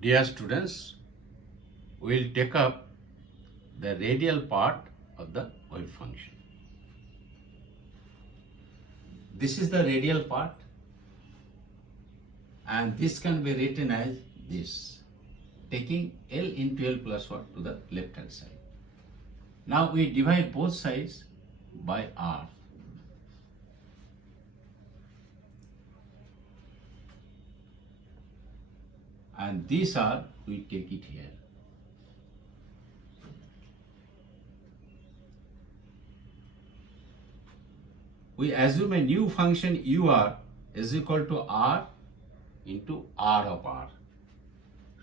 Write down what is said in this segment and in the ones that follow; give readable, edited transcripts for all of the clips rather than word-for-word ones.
Dear students, we will take up the radial part of the wave function. This is the radial part, and this can be written as this, taking L into L plus 1 to the left hand side. Now we divide both sides by R. And this R, we take it here. We assume a new function UR is equal to R into R of R.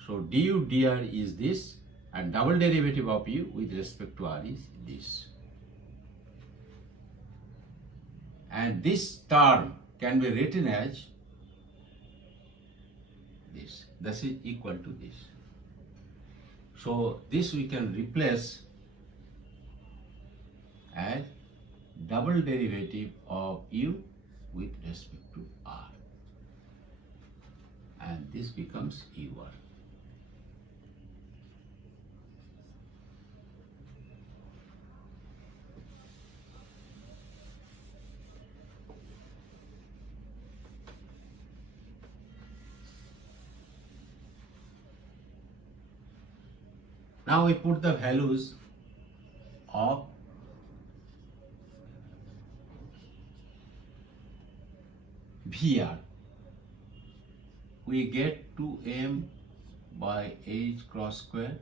So du dr is this, and double derivative of u with respect to R is this. And this term can be written as this. This is equal to this. So this we can replace as double derivative of u with respect to R. And this becomes ur. Now we put the values of VR. We get 2m by h cross square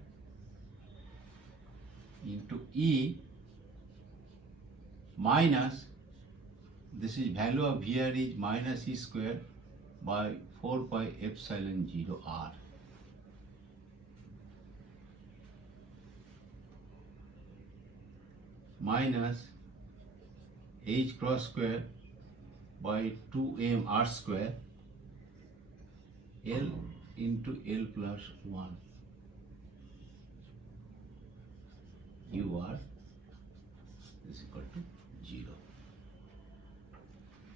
into E minus, this is value of VR is minus E square by 4 pi epsilon 0 R. Minus h cross square by 2m r square L into L plus 1 ur is equal to 0.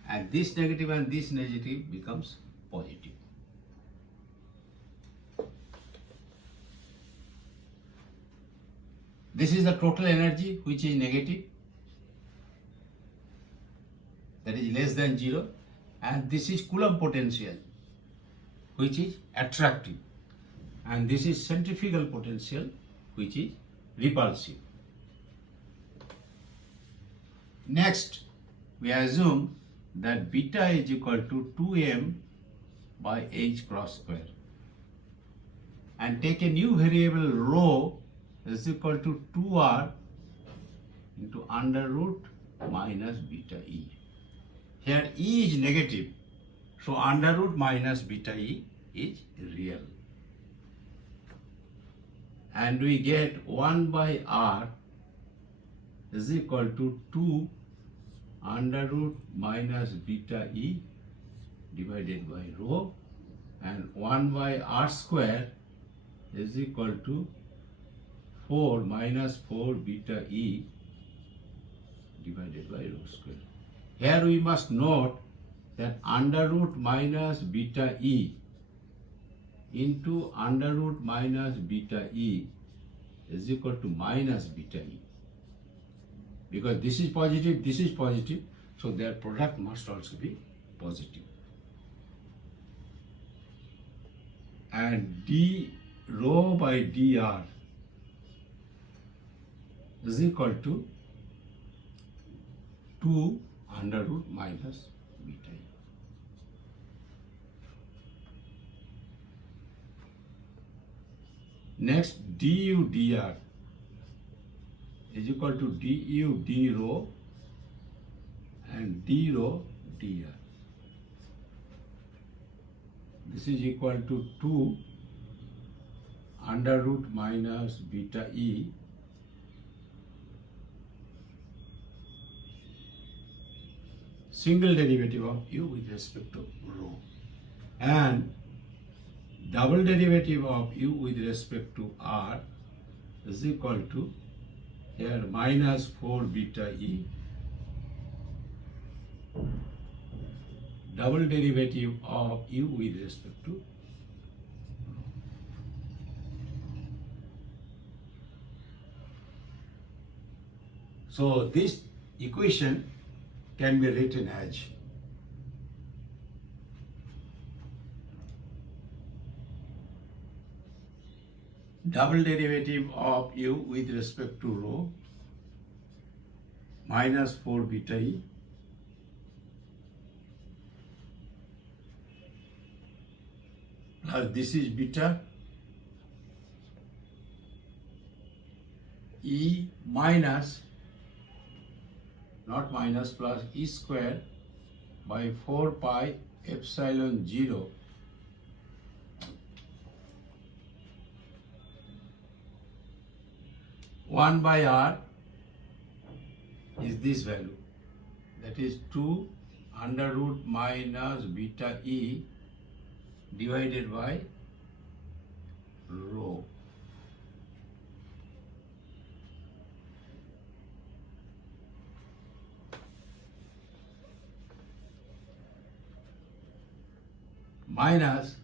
And this negative and this negative becomes positive. This is the total energy which is negative, that is less than 0, and this is Coulomb potential which is attractive, and this is centrifugal potential which is repulsive. Next, we assume that beta is equal to 2m by h cross square, and take a new variable rho is equal to 2r into under root minus beta e. Here e is negative, so under root minus beta e is real. And we get 1 by r is equal to 2 under root minus beta e divided by rho, and 1 by r square is equal to 4 minus 4 beta e divided by rho square. Here we must note that under root minus beta e into under root minus beta e is equal to minus beta e. Because this is positive, so their product must also be positive. And d rho by dr is equal to 2 under root minus beta e. Next, du dr is equal to du d rho and d rho dr. This is equal to 2 under root minus beta e single derivative of u with respect to rho, and double derivative of u with respect to r is equal to here minus 4 beta e, double derivative of u with respect to rho. So this equation can be written as double derivative of u with respect to rho minus 4 beta e plus this is beta e minus, not minus, plus e square by 4 pi epsilon 0 1 by r is this value, that is 2 under root minus beta e divided by rho. Minus,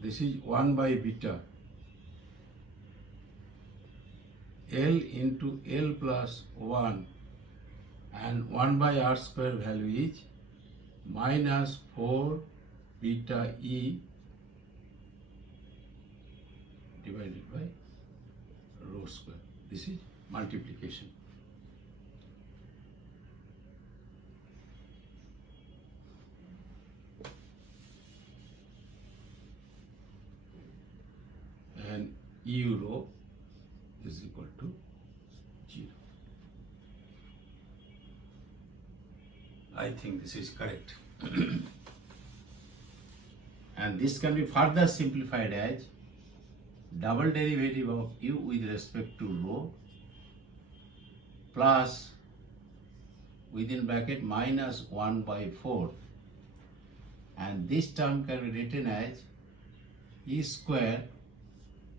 this is 1 by beta L into L plus 1, and 1 by r square value is minus 4 beta e divided by rho square. This is multiplication. And u rho is equal to 0. I think this is correct. And this can be further simplified as double derivative of u with respect to rho plus within bracket minus 1 by 4, and this term can be written as e square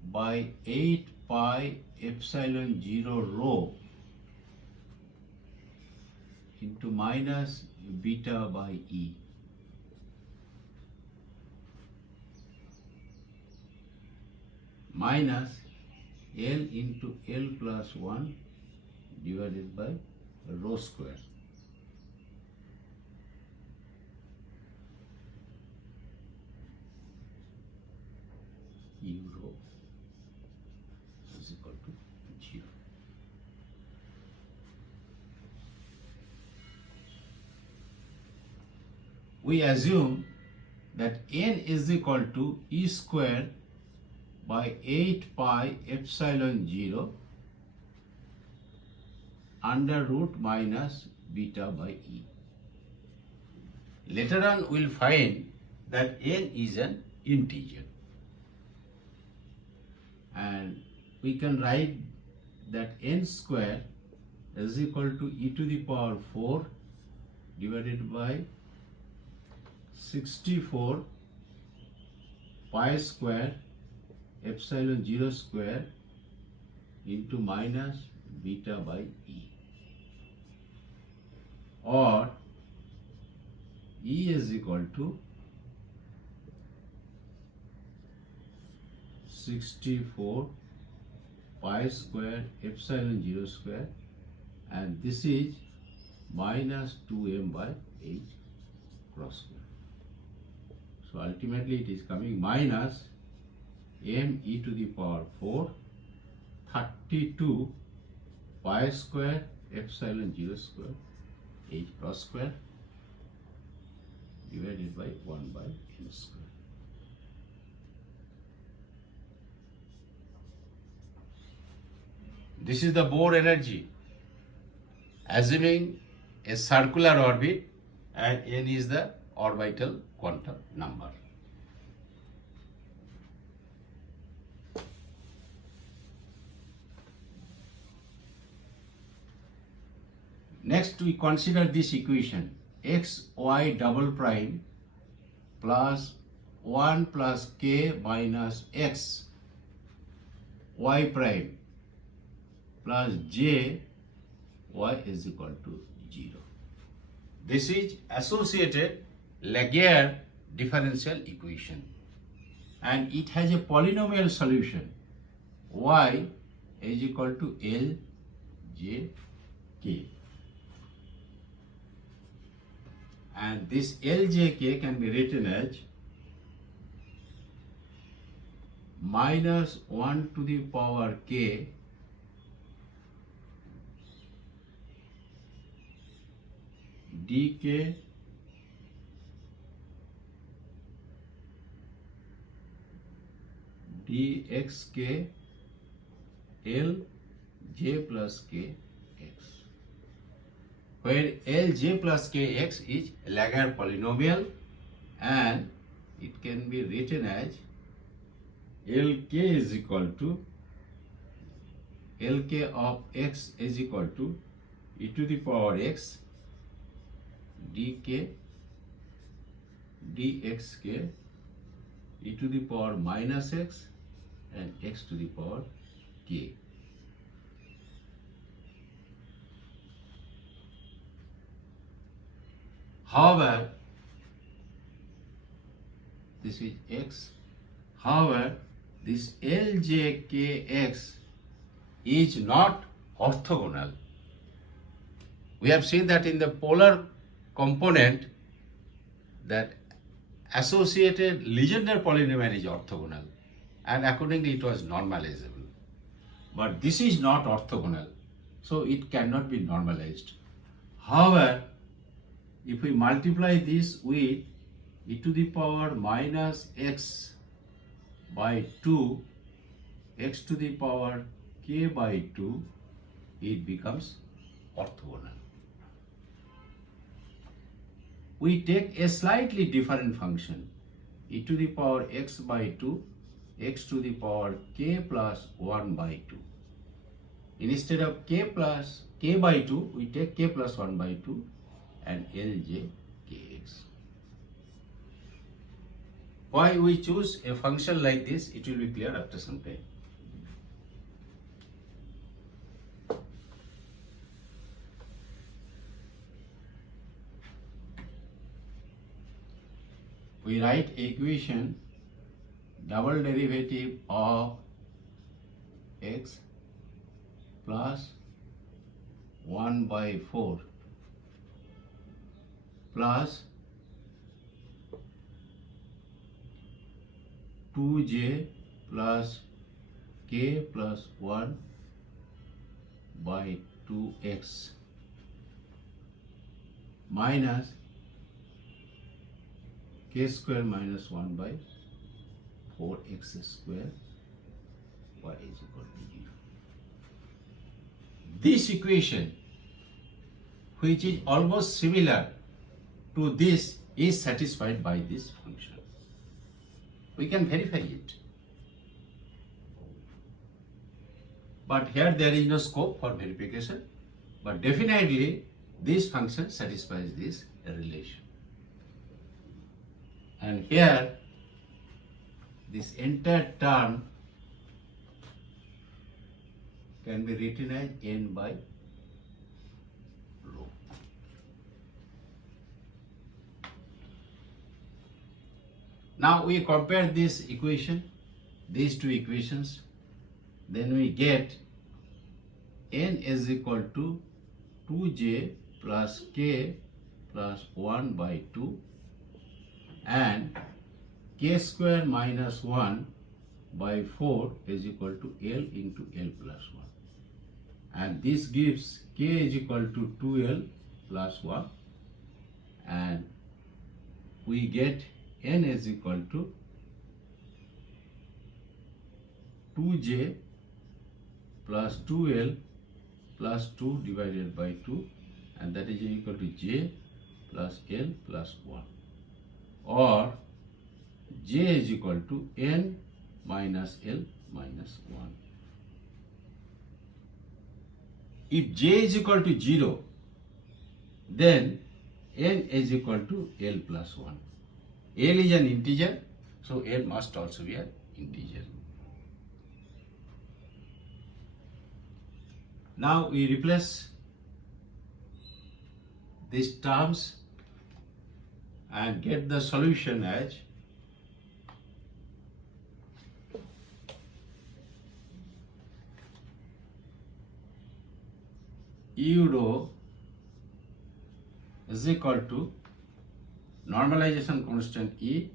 by 8 pi epsilon 0 rho into minus beta by e. Minus L into L plus 1 divided by rho square. U rho is equal to 0. We assume that n is equal to e square by 8 pi epsilon 0 under root minus beta by e. Later on we'll find that n is an integer, and we can write that n square is equal to e to the power 4 divided by 64 pi square epsilon 0 square into minus beta by e, or e is equal to 64 pi square epsilon 0 square, and this is minus 2m by h cross square. So ultimately it is coming minus m e to the power 4 32 pi square epsilon 0 square h cross square divided by 1 by n square. This is the Bohr energy, assuming a circular orbit, and n is the orbital quantum number. Next we consider this equation x y double prime plus 1 plus k minus x y prime plus j y is equal to 0. This is associated Laguerre differential equation, and it has a polynomial solution y is equal to L J k. And this ljk can be written as minus 1 to the power k dk dxk lj plus kx, where lj plus kx is Laguerre polynomial and it can be written as lk is equal to lk of x is equal to e to the power x dk dxk e to the power minus x and x to the power k. However, this is x. However, this ljkx is not orthogonal. We have seen that in the polar component that associated Legendre polynomial is orthogonal and accordingly it was normalizable. But this is not orthogonal, so it cannot be normalized. However, if we multiply this with e to the power minus x by 2, x to the power k by 2, it becomes orthogonal. We take a slightly different function, e to the power x by 2, x to the power k plus 1 by 2. Instead of k by 2, we take k plus 1 by 2 and lj kx. Why we choose a function like this, it will be clear after some time. We write equation double derivative of x plus 1 by 4 plus 2j plus k plus 1 by 2x minus k square minus 1 by 4x square y is equal to 0. This equation, which is almost similar to this, is satisfied by this function. We can verify it. But here there is no scope for verification, but definitely this function satisfies this relation. And here this entire term can be written as n by rho. Now we compare this equation, these two equations, then we get n is equal to 2j plus k plus 1 by 2 and k square minus 1 by 4 is equal to L into L plus 1. And this gives k is equal to 2L plus 1 and we get n is equal to 2j plus 2L plus 2 divided by 2 and that is equal to j plus L plus 1, or j is equal to n minus L minus 1. If j is equal to 0, then n is equal to L plus 1. L is an integer, so n must also be an integer. Now we replace these terms and get the solution as u rho is equal to normalization constant E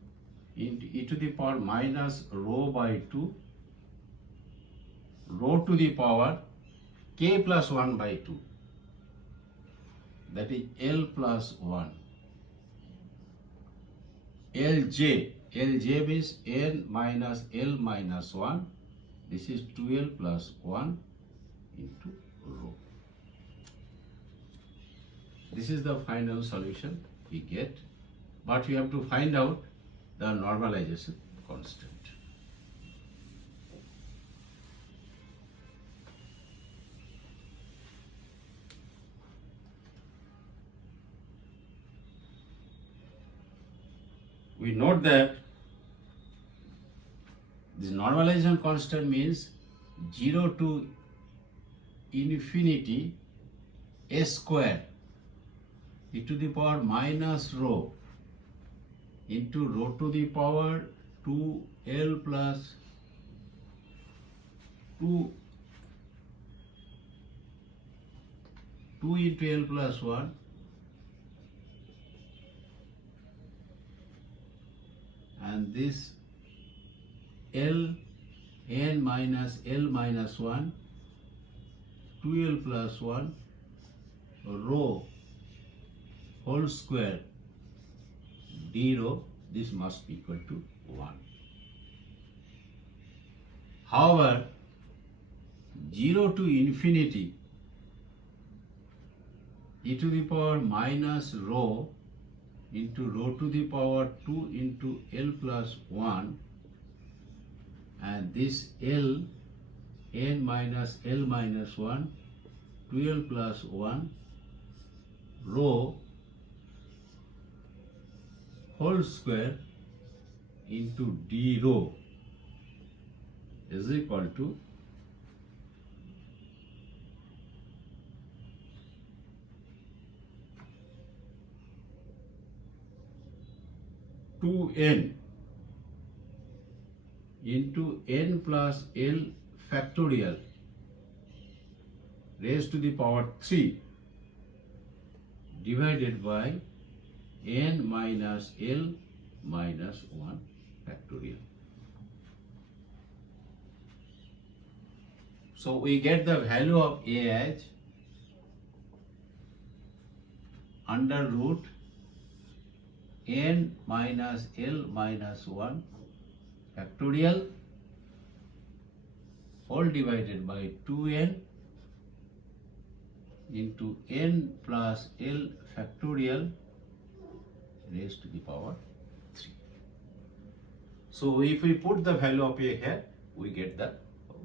into e to the power minus rho by 2 rho to the power k plus 1 by 2, that is L plus 1. Lj means n minus L minus 1. This is 2L plus 1 into rho. This is the final solution we get, but we have to find out the normalization constant. We note that this normalization constant means 0 to infinity a square e to the power minus rho into rho to the power 2L plus 2 into L plus 1 and this L n minus L minus 1 2L plus 1 rho whole square d rho, this must be equal to 1. However, 0 to infinity e to the power minus rho into rho to the power 2 into L plus 1 and this L n minus L minus 1 2L plus 1 rho whole square into d rho is equal to n into n plus L factorial raised to the power 3 divided by n minus L minus 1 factorial. So we get the value of A as under root n minus L minus 1 factorial whole divided by 2n into n plus L factorial raised to the power 3. So if we put the value of A here, we get the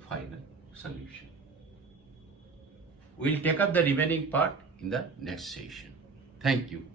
final solution. We will take up the remaining part in the next session. Thank you.